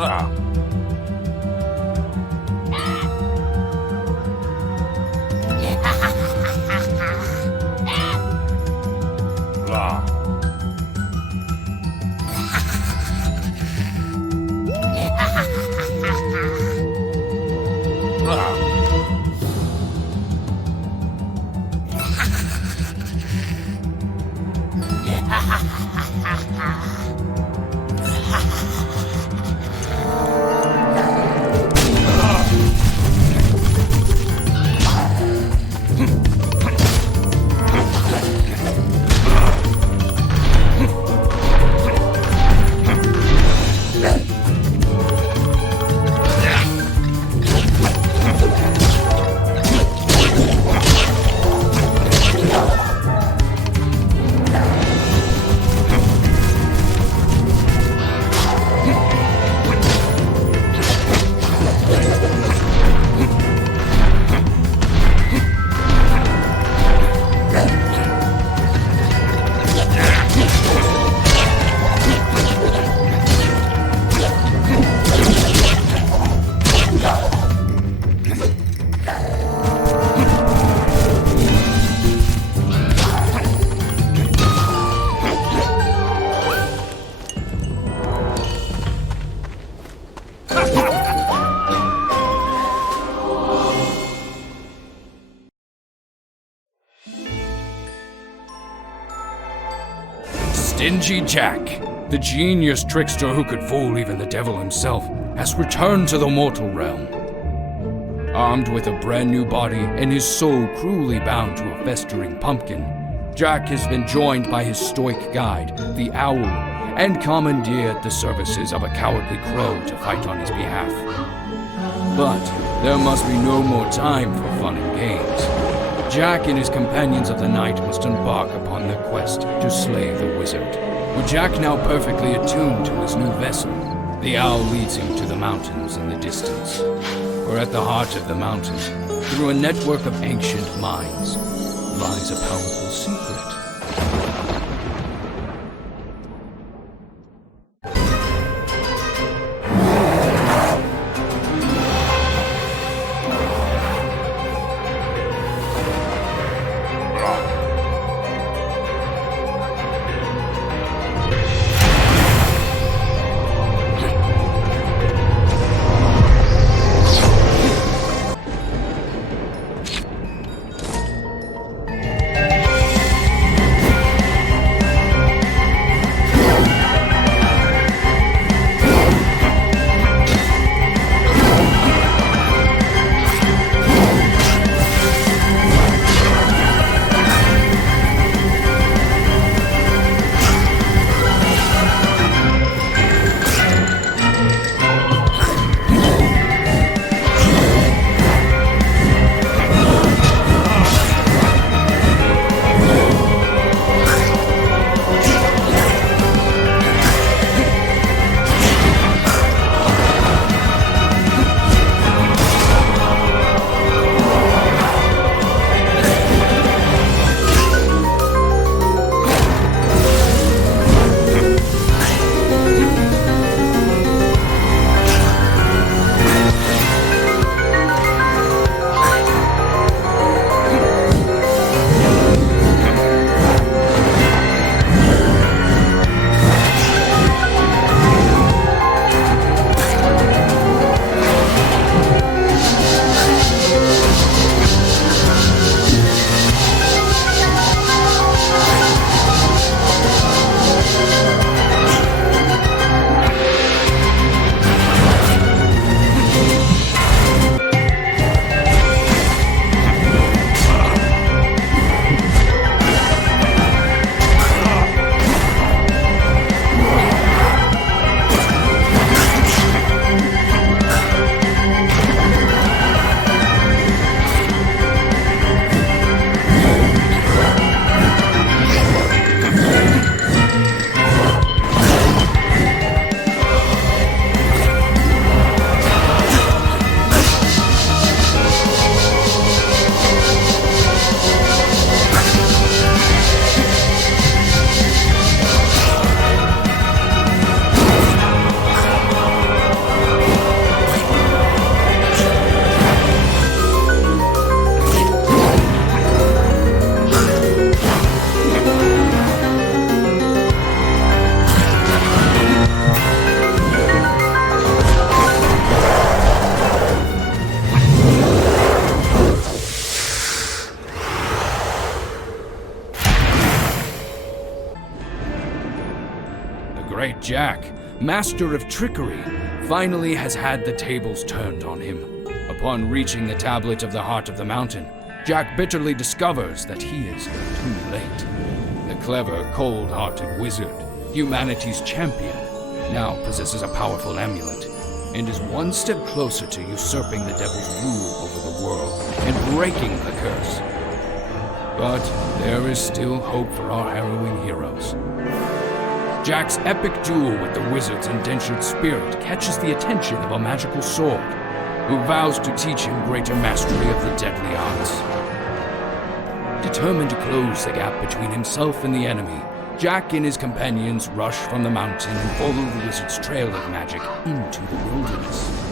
Ah. Ah. Stingy Jack, the genius trickster who could fool even the devil himself, has returned to the mortal realm. Armed with a brand new body and his soul cruelly bound to a festering pumpkin, Jack has been joined by his stoic guide, the owl, and commandeered the services of a cowardly crow to fight on his behalf. But there must be no more time for fun and games. Jack and his companions of the night must embark upon their quest to slay the wizard. With Jack now perfectly attuned to his new vessel, the owl leads him to the mountains in the distance. For at the heart of the mountain, through a network of ancient mines, lies a powerful secret. great Jack, master of trickery, finally has had the tables turned on him. Upon reaching the tablet of the heart of the mountain, Jack bitterly discovers that he is too late. The clever, cold-hearted wizard, humanity's champion, now possesses a powerful amulet and is one step closer to usurping the devil's rule over the world and breaking the curse. But there is still hope for our harrowing heroes. Jack's epic duel with the wizard's indentured spirit catches the attention of a magical sword, who vows to teach him greater mastery of the deadly arts. Determined to close the gap between himself and the enemy, Jack and his companions rush from the mountain and follow the wizard's trail of magic into the wilderness.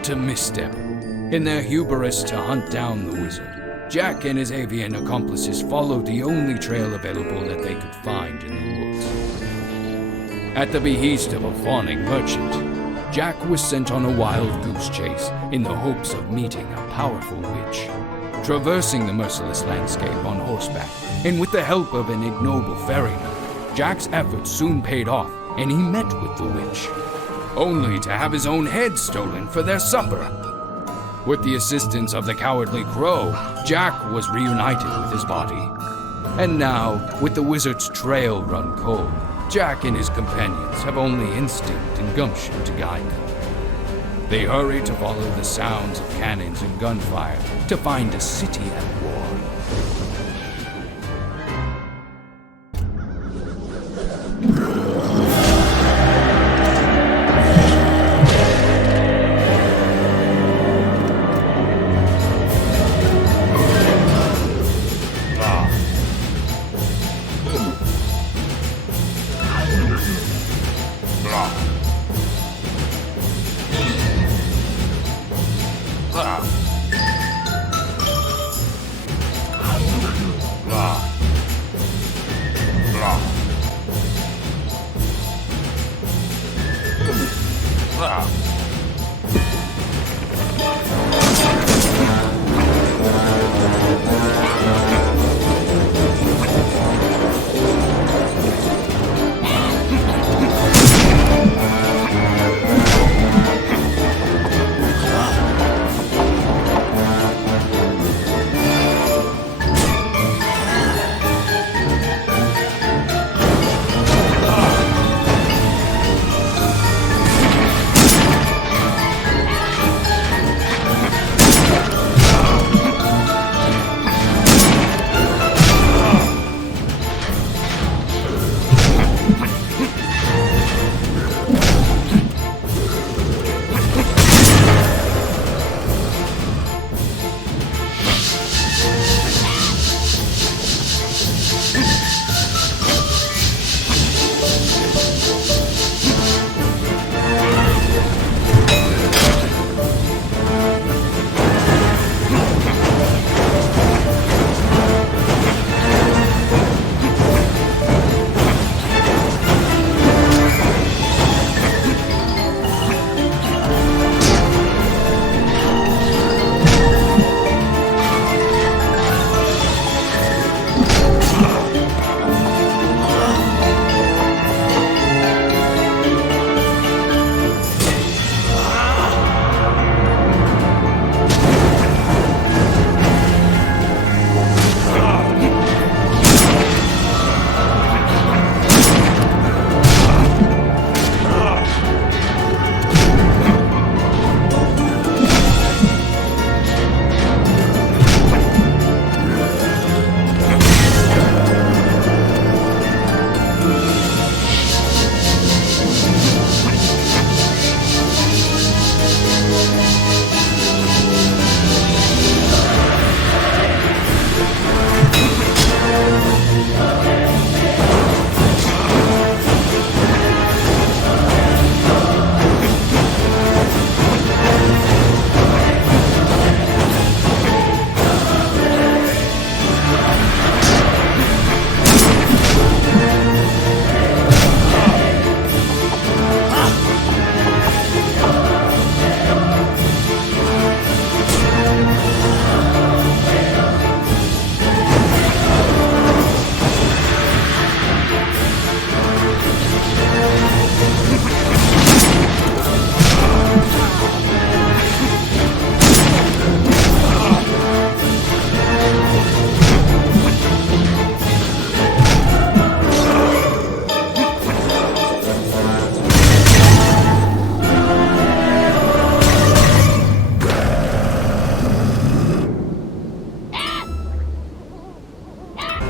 But a misstep. In their hubris to hunt down the wizard, Jack and his avian accomplices followed the only trail available that they could find in the woods. At the behest of a fawning merchant, Jack was sent on a wild goose chase in the hopes of meeting a powerful witch. Traversing the merciless landscape on horseback, and with the help of an ignoble ferryman, Jack's efforts soon paid off, and he met with the witch, only to have his own head stolen for their supper. With the assistance of the cowardly crow, Jack was reunited with his body. And now, with the wizard's trail run cold, Jack and his companions have only instinct and gumption to guide them. They hurry to follow the sounds of cannons and gunfire to find a city at war.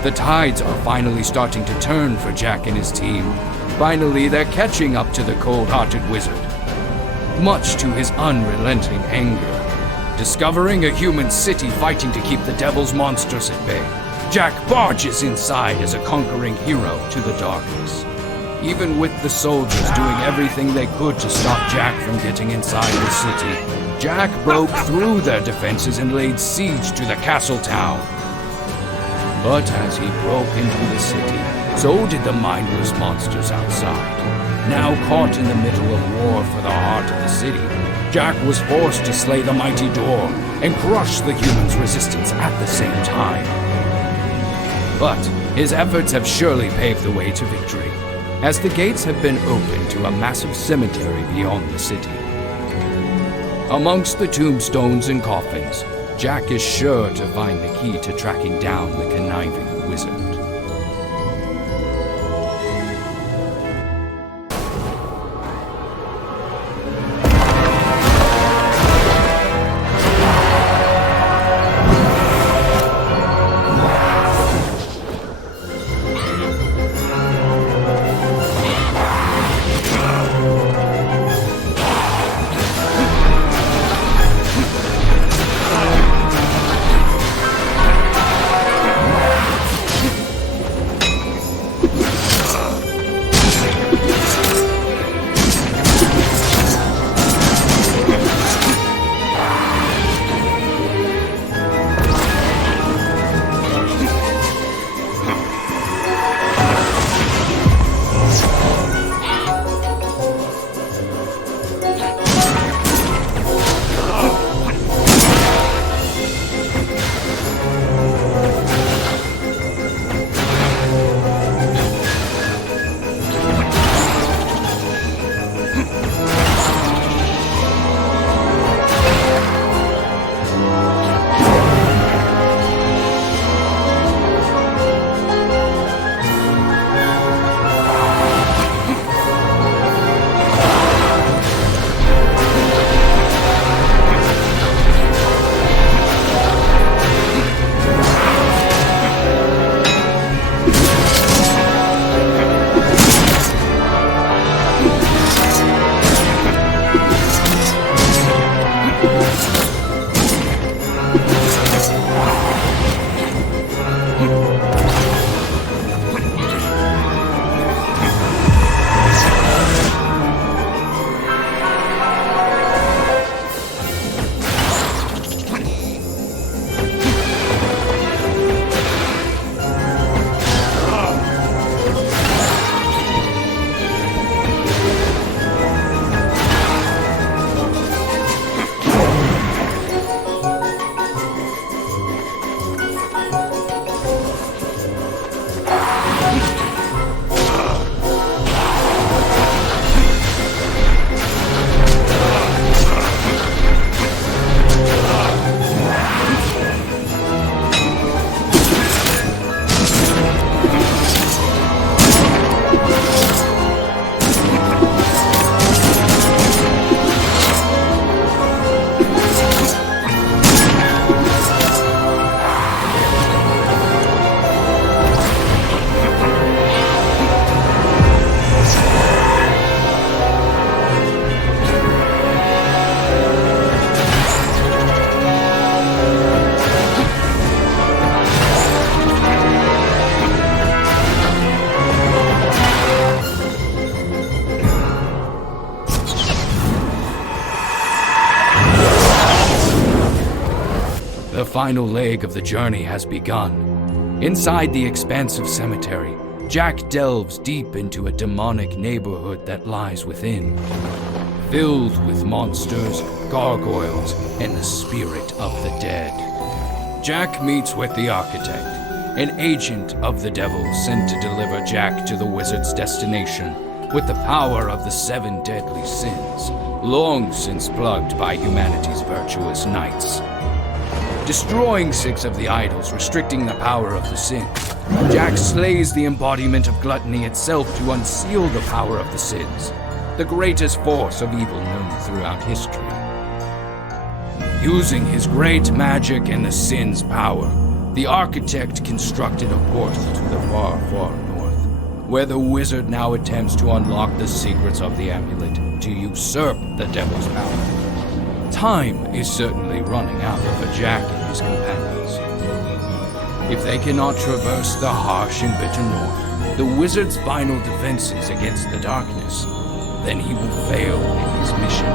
The tides are finally starting to turn for Jack and his team. Finally, they're catching up to the cold-hearted wizard, much to his unrelenting anger. Discovering a human city fighting to keep the devil's monsters at bay, Jack barges inside as a conquering hero to the darkness. Even with the soldiers doing everything they could to stop Jack from getting inside the city, Jack broke through their defenses and laid siege to the castle town. But as he broke into the city, so did the mindless monsters outside. Now caught in the middle of war for the heart of the city, Jack was forced to slay the mighty door and crush the humans' resistance at the same time. But his efforts have surely paved the way to victory, as the gates have been opened to a massive cemetery beyond the city. Amongst the tombstones and coffins, Jack is sure to find the key to tracking down the conniving wizard. The final leg of the journey has begun. Inside the expansive cemetery, Jack delves deep into a demonic neighborhood that lies within, filled with monsters, gargoyles, and the spirit of the dead. Jack meets with the Architect, an agent of the devil sent to deliver Jack to the wizard's destination with the power of the 7 deadly sins, long since plugged by humanity's virtuous knights. Destroying 6 of the idols restricting the power of the sins, Jack slays the embodiment of gluttony itself to unseal the power of the sins, the greatest force of evil known throughout history. Using his great magic and the sin's power, the Architect constructed a portal to the far, far north, where the wizard now attempts to unlock the secrets of the amulet to usurp the devil's power. Time is certainly running out for Jack and his companions. If they cannot traverse the harsh and bitter north, the wizard's final defenses against the darkness, then he will fail in his mission.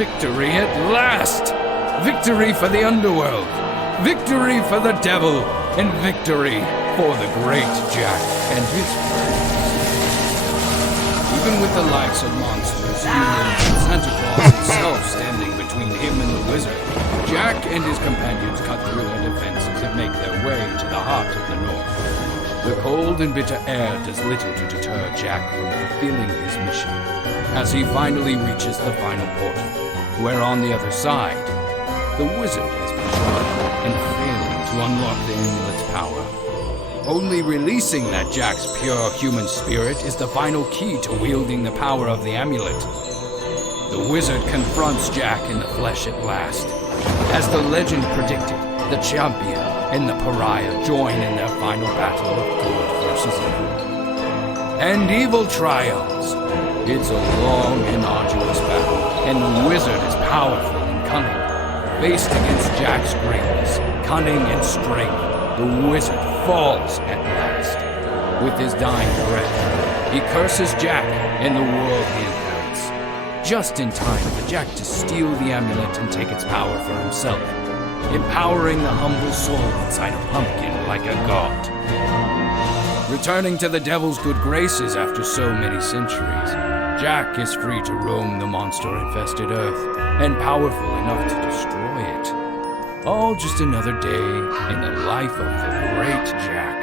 Victory at last! Victory for the underworld! Victory for the devil! And victory for the great Jack and his friends. Even with the likes of monsters, humans, and Santa Claus himself standing between him and the wizard, Jack and his companions cut through their defenses and make their way to the heart of the north. The cold and bitter air does little to deter Jack from fulfilling his mission, as he finally reaches the final portal, where on the other side, the wizard has been trying and failing to unlock the amulet's power. Only releasing that Jack's pure human spirit is the final key to wielding the power of the amulet. The wizard confronts Jack in the flesh at last. As the legend predicted, the champion and the pariah join in their final battle of good versus evil. And evil triumphs. It's a long and arduous battle, and the wizard is powerful and cunning. Faced against Jack's greatness, cunning, and strength, the wizard falls at last. With his dying breath, he curses Jack and the world he inherits, just in time for Jack to steal the amulet and take its power for himself, empowering the humble soul inside a pumpkin like a god. Returning to the devil's good graces after so many centuries, Jack is free to roam the monster-infested earth, and powerful enough to destroy it. All just another day in the life of the great Jack.